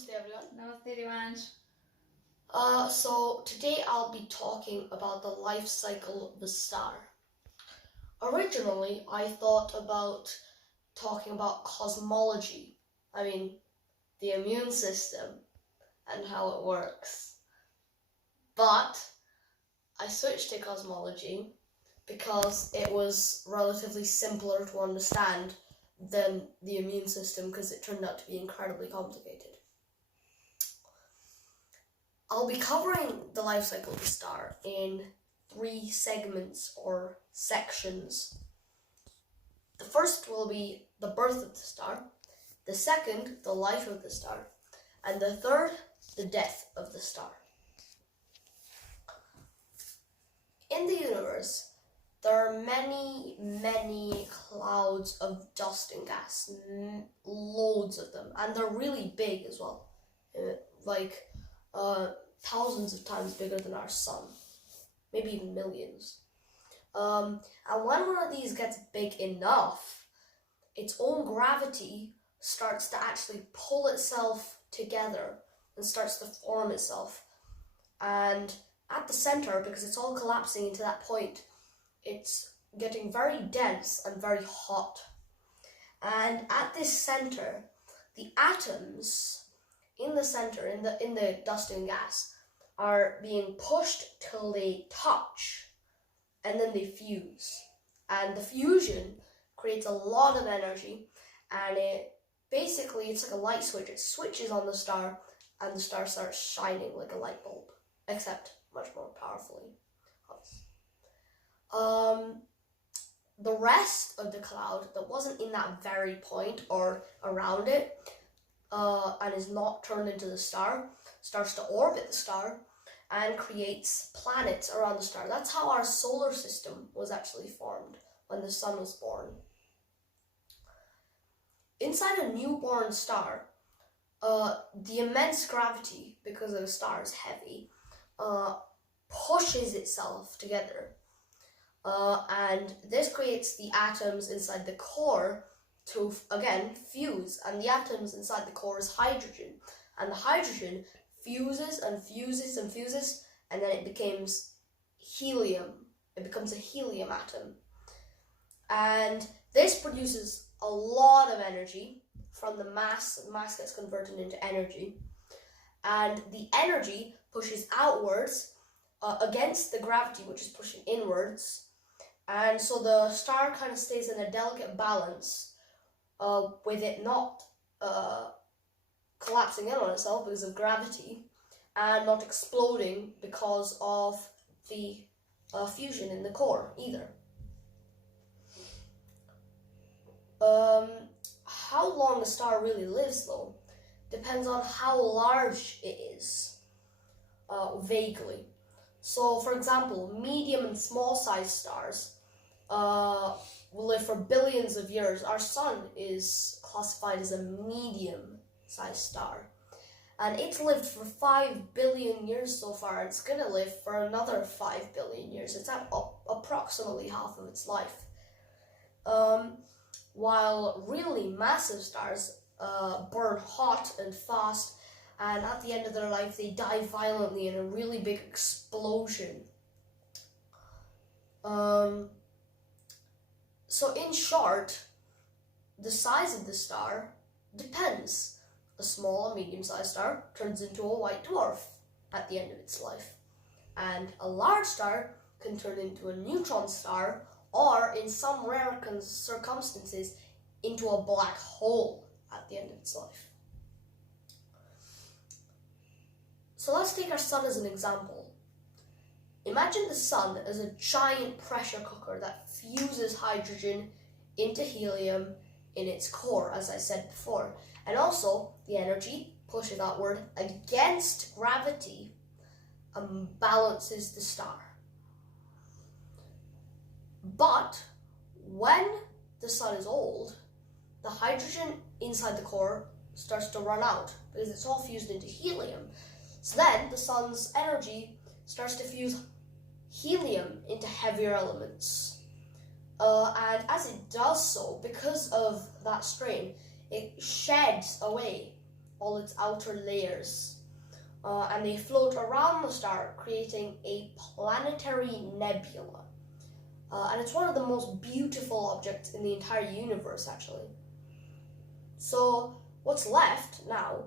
Namaste everyone. Namaste Divansh. So today I'll be talking about the life cycle of a star. Originally, I thought about talking about cosmology. I mean, the immune system and how it works. But I switched to cosmology because it was relatively simpler to understand than the immune system because it turned out to be incredibly complicated. I'll be covering the life cycle of a star in 3 segments or sections. The first will be the birth of the star, the second, the life of the star, and the third, the death of the star. In the universe, there are many clouds of dust and gas, loads of them, and they're really big as well, like thousands of times bigger than our sun, maybe even millions. And when one of these gets big enough, its own gravity starts to actually pull itself together and starts to form itself. And at the center, because it's all collapsing into that point, it's getting very dense and very hot. And at this center, the atoms in the center, in the dust and gas, are being pushed till they touch, and then they fuse. And the fusion creates a lot of energy, and it's like a light switch. It switches on the star, and the star starts shining like a light bulb, except much more powerfully. The rest of the cloud that wasn't in that very point or around it, and is not turned into the star, starts to orbit the star and creates planets around the star. That's how our solar system was actually formed when the sun was born. Inside a newborn star, the immense gravity, because the star is heavy, pushes itself together. And this creates the atoms inside the core to, again, fuse. And the atoms inside the core is hydrogen. And the hydrogen fuses and fuses and fuses, and then it becomes helium. It becomes a helium atom. And this produces a lot of energy from the mass. The mass gets converted into energy. And the energy pushes outwards against the gravity, which is pushing inwards. And so the star kind of stays in a delicate balance with it not collapsing in on itself because of gravity, and not exploding because of the fusion in the core either. How long a star really lives, though, depends on how large it is, vaguely. So, for example, medium and small sized stars will live for billions of years. Our sun is classified as a medium-sized star, and it's lived for 5 billion years so far. It's going to live for another 5 billion years. It's at approximately half of its life. While really massive stars burn hot and fast, and at the end of their life they die violently in a really big explosion. So in short, the size of the star depends. A small and medium-sized star turns into a white dwarf at the end of its life. And a large star can turn into a neutron star, or in some rare circumstances, into a black hole at the end of its life. So let's take our sun as an example. Imagine the sun as a giant pressure cooker that fuses hydrogen into helium in its core, as I said before. And also, the energy pushes outward against gravity and balances the star. But when the sun is old, the hydrogen inside the core starts to run out because it's all fused into helium. So then the sun's energy starts to fuse helium into heavier elements. And as it does so, because of that strain, it sheds away all its outer layers. And they float around the star, creating a planetary nebula. And it's one of the most beautiful objects in the entire universe, actually. So what's left now,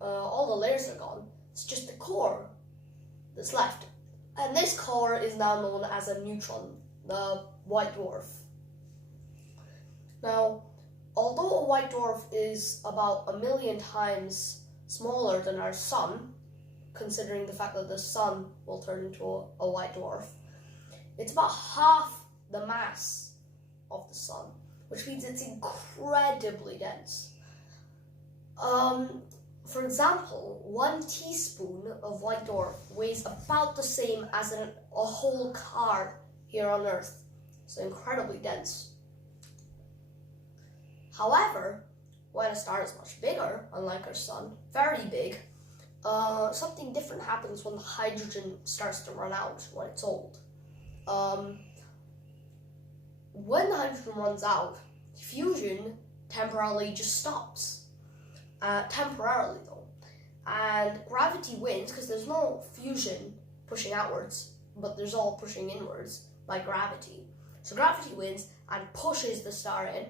all the layers are gone, it's just the core that's left. And this core is now known as a neutron, the white dwarf. Now, although a white dwarf is about 1 million times smaller than our sun, considering the fact that the sun will turn into a white dwarf, it's about half the mass of the sun, which means it's incredibly dense. For example, 1 teaspoon of white dwarf weighs about the same as a whole car here on Earth. So incredibly dense. However, when a star is much bigger, unlike our sun, very big, something different happens when the hydrogen starts to run out when it's old. When the hydrogen runs out, fusion temporarily just stops. Temporarily though. And gravity wins because there's no fusion pushing outwards, but there's all pushing inwards by gravity. So gravity wins and pushes the star in,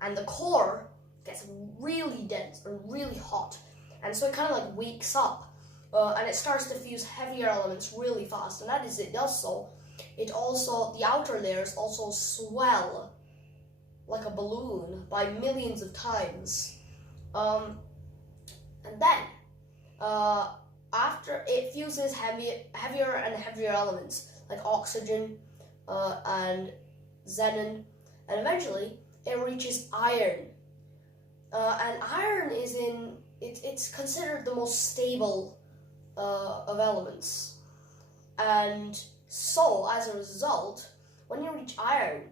and the core gets really dense and really hot. And so it kind of like wakes up and it starts to fuse heavier elements really fast. And as it does so, the outer layers also swell like a balloon by millions of times. And then, after it fuses heavier and heavier elements like oxygen and xenon, and eventually it reaches iron. And iron it's considered the most stable of elements. And so, as a result, when you reach iron,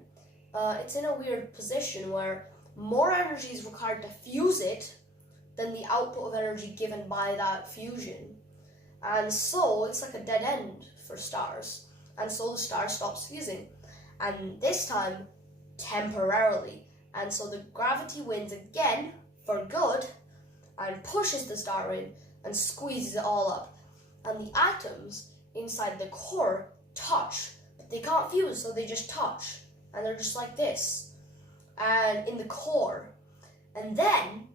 it's in a weird position where more energy is required to fuse it than the output of energy given by that fusion. And so it's like a dead end for stars. And so the star stops fusing. And this time, temporarily. And so the gravity wins again for good and pushes the star in and squeezes it all up. And the atoms inside the core touch, but they can't fuse, so they just touch. And they're just like this. And in the core. And then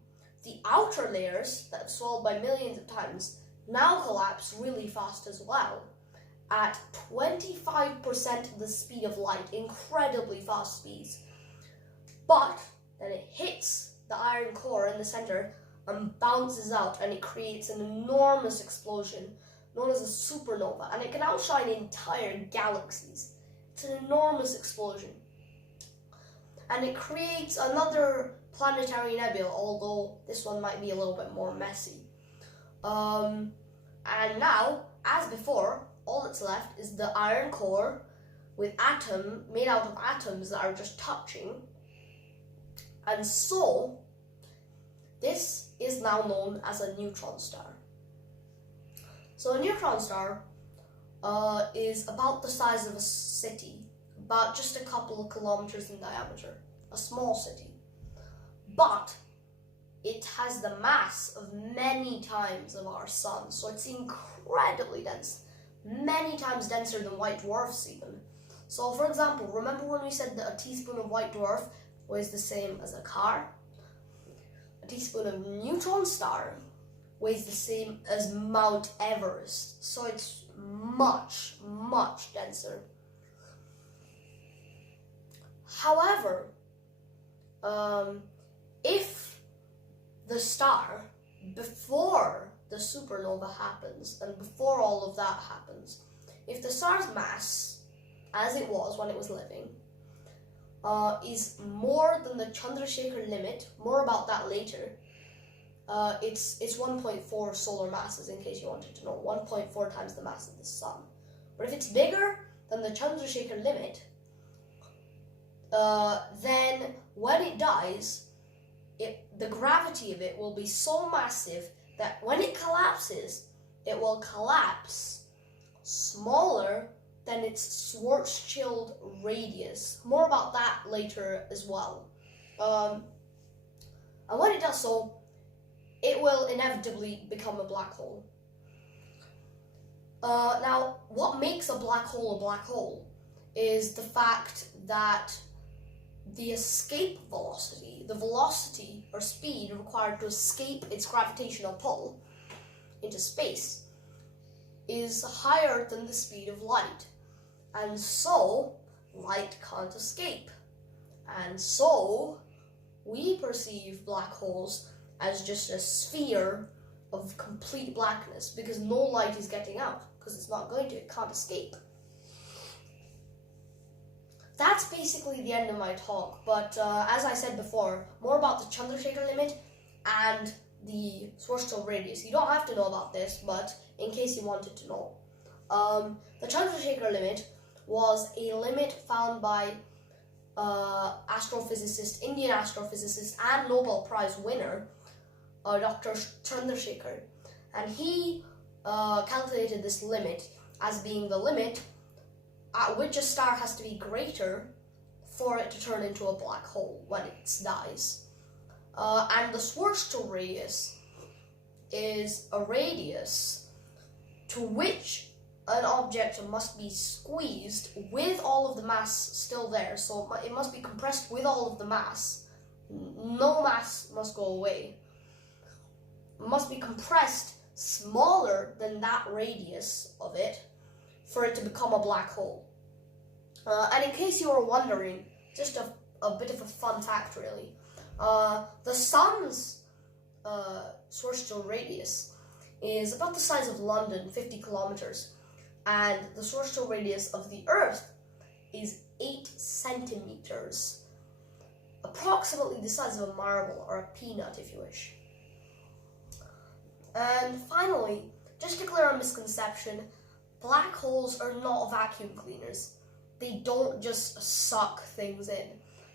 the outer layers that have swelled by millions of times now collapse really fast as well at 25% of the speed of light, incredibly fast speeds. But then it hits the iron core in the center and bounces out, and it creates an enormous explosion known as a supernova, and it can outshine entire galaxies. It's an enormous explosion. And it creates another planetary nebula, although this one might be a little bit more messy. And now, as before, all that's left is the iron core made out of atoms that are just touching. And so, this is now known as a neutron star. So a neutron star is about the size of a city, about just a couple of kilometers in diameter, a small city. But it has the mass of many times of our sun, so it's incredibly dense, many times denser than white dwarfs even. So for example, remember when we said that a teaspoon of white dwarf weighs the same as a car? A teaspoon of neutron star weighs the same as Mount Everest, so it's much, much denser. However, if the star, before the supernova happens and before all of that happens, if the star's mass, as it was when it was living, is more than the Chandrasekhar limit, more about that later, it's 1.4 solar masses, in case you wanted to know, 1.4 times the mass of the sun. But if it's bigger than the Chandrasekhar limit, then when it dies, the gravity of it will be so massive that when it collapses, it will collapse smaller than its Schwarzschild radius. More about that later as well. And when it does so, it will inevitably become a black hole. Now, what makes a black hole is the fact that the escape velocity, the velocity or speed required to escape its gravitational pull into space, is higher than the speed of light. And so, light can't escape. And so, we perceive black holes as just a sphere of complete blackness because no light is getting out, because it's not going to, it can't escape. That's basically the end of my talk, but as I said before, more about the Chandrasekhar limit and the celestial radius. You don't have to know about this, but in case you wanted to know. The Chandrasekhar limit was a limit found by Indian astrophysicist and Nobel Prize winner, Dr. Chandrasekhar. And he calculated this limit as being the limit at which a star has to be greater for it to turn into a black hole when it dies. And the celestial radius is a radius to which an object must be squeezed with all of the mass still there. So it must be compressed with all of the mass. No mass must go away. It must be compressed smaller than that radius of it for it to become a black hole. And in case you were wondering, just a bit of a fun fact really, the sun's celestial radius is about the size of London, 50 kilometers, and the celestial radius of the Earth is 8 centimeters, approximately the size of a marble or a peanut if you wish. And finally, just to clear a misconception, black holes are not vacuum cleaners. They don't just suck things in.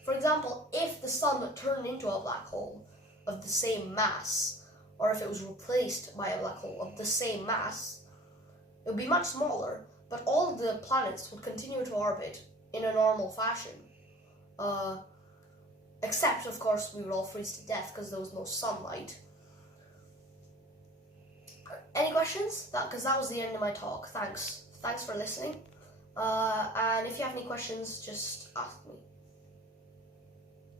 For example, if the sun turned into a black hole of the same mass, or if it was replaced by a black hole of the same mass, it would be much smaller, but all of the planets would continue to orbit in a normal fashion. Except, of course, we would all freeze to death because there was no sunlight. Any questions? Because that was the end of my talk. Thanks for listening. And if you have any questions, just ask me.